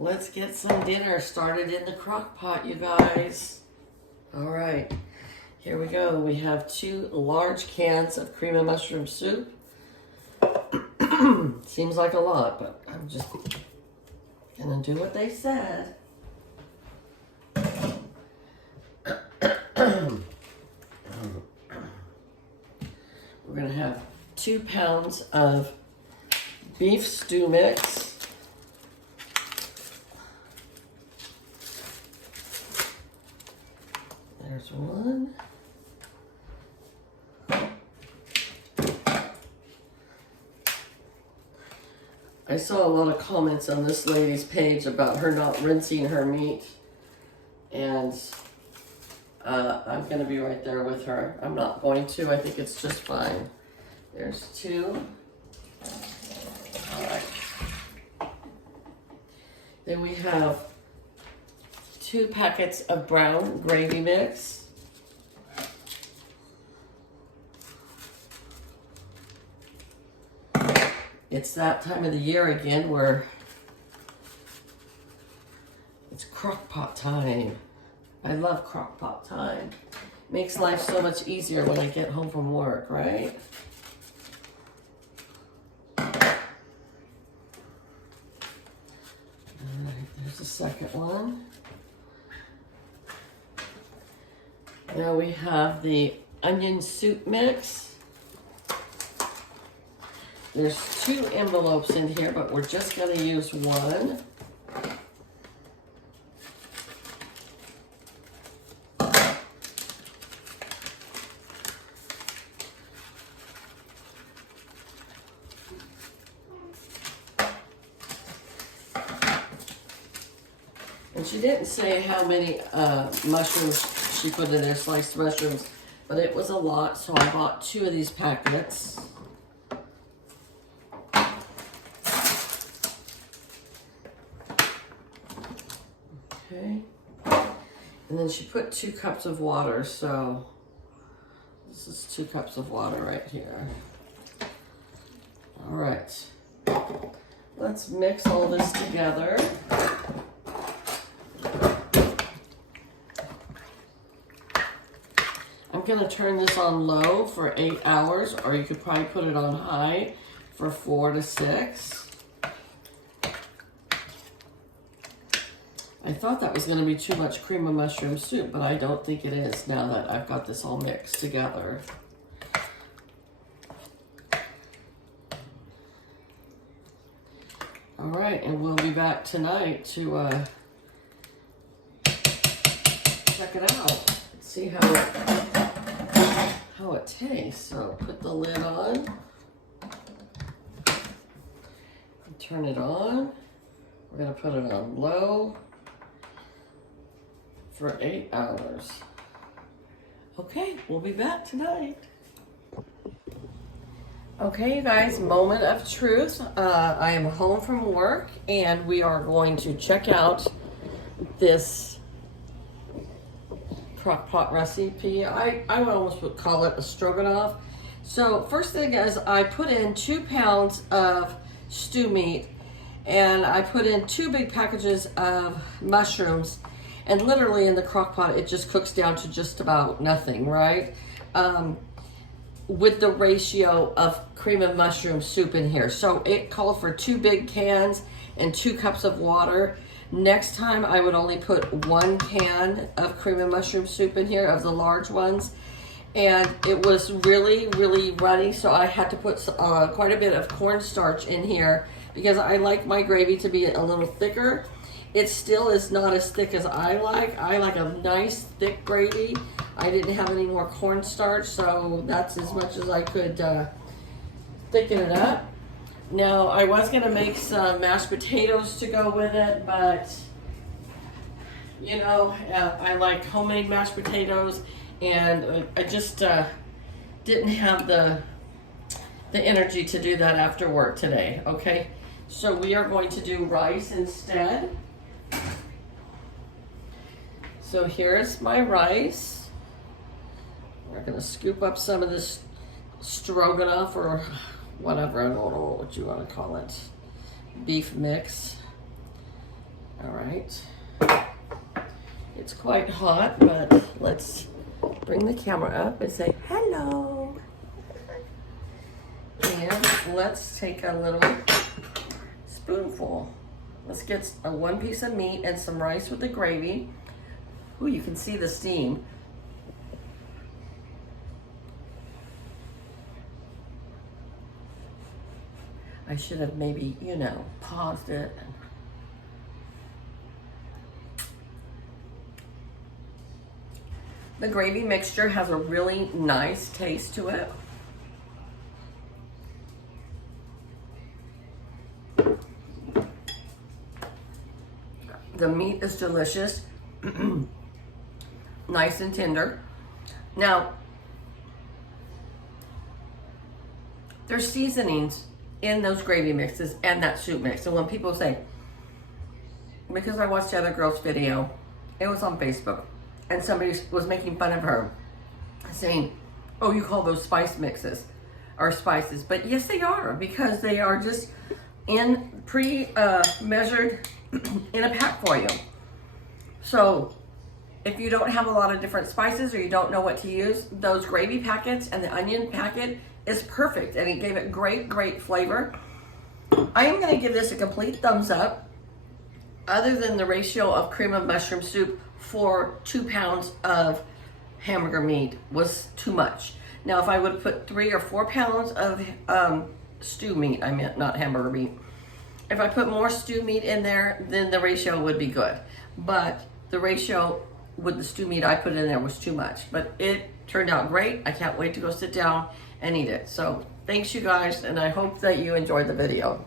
Let's get some dinner started in the crock pot, you guys. All right, here we go. We have 2 large cans of cream of mushroom soup. Seems like a lot, but I'm just gonna do what they said. We're gonna have 2 pounds of beef stew mix. There's 1. I saw a lot of comments on this lady's page about her not rinsing her meat, and I'm going to be right there with her. I'm not going to. I think it's just fine. There's 2. All right. Then we have 2 packets of brown gravy mix. It's that time of the year again where it's crock pot time. I love crock pot time. Makes life so much easier when I get home from work, right? There's the second one. Now we have the onion soup mix. There's 2 envelopes in here, but we're just going to use 1. And she didn't say how many mushrooms she put in there, sliced mushrooms, but it was a lot, so I bought 2 of these packets. Okay. And then she put 2 cups of water, so this is 2 cups of water right here. All right. Let's mix all this together. I'm gonna turn this on low for 8 hours, or you could probably put it on high for 4 to 6. I thought that was gonna be too much cream of mushroom soup, but I don't think it is now that I've got this all mixed together. All right, and we'll be back tonight to check it out, see how it tastes. So put the lid on, turn it on. We're gonna put it on low for 8 hours. Okay, we'll be back tonight. Okay, you guys, moment of truth. I am home from work and we are going to check out this crock pot recipe. I would almost call it a stroganoff. So first thing is I put in 2 pounds of stew meat, and I put in 2 big packages of mushrooms, and literally in the crock pot it just cooks down to just about nothing, right? With the ratio of cream of mushroom soup in here. So it called for 2 big cans and 2 cups of water. Next time I would only put 1 can of cream of mushroom soup in here, of the large ones. And it was really, really runny, so I had to put quite a bit of cornstarch in here because I like my gravy to be a little thicker. It still is not as thick as I like. I like a nice thick gravy. I didn't have any more cornstarch, so that's as much as I could thicken it up. Now, I was gonna make some mashed potatoes to go with it, but you know, I like homemade mashed potatoes, and I just didn't have the energy to do that after work today, okay? So we are going to do rice instead. So here's my rice. We're gonna scoop up some of this stroganoff, or whatever, I don't know what you want to call it, beef mix. All right. It's quite hot, but let's bring the camera up and say hello. And let's take a little spoonful. Let's get one piece of meat and some rice with the gravy. Ooh, you can see the steam. I should have maybe, you know, paused it. The gravy mixture has a really nice taste to it. The meat is delicious, nice and tender. Now, there's seasonings in those gravy mixes and that soup mix. And when people say, because I watched the other girl's video, it was on Facebook, and somebody was making fun of her, saying, oh, you call those spice mixes or spices. But yes, they are, because they are just in measured in a pack for you. So if you don't have a lot of different spices or you don't know what to use, those gravy packets and the onion packet is perfect, and it gave it great flavor. I am going to give this a complete thumbs up. Other than the ratio of cream of mushroom soup for 2 pounds of hamburger meat was too much. Now, if I would put 3 or 4 pounds of stew meat, I meant not hamburger meat. If I put more stew meat in there, then the ratio would be good. But the ratio with the stew meat I put in there was too much. But it turned out great. I can't wait to go sit down and eat it. So thanks, you guys, and I hope that you enjoyed the video.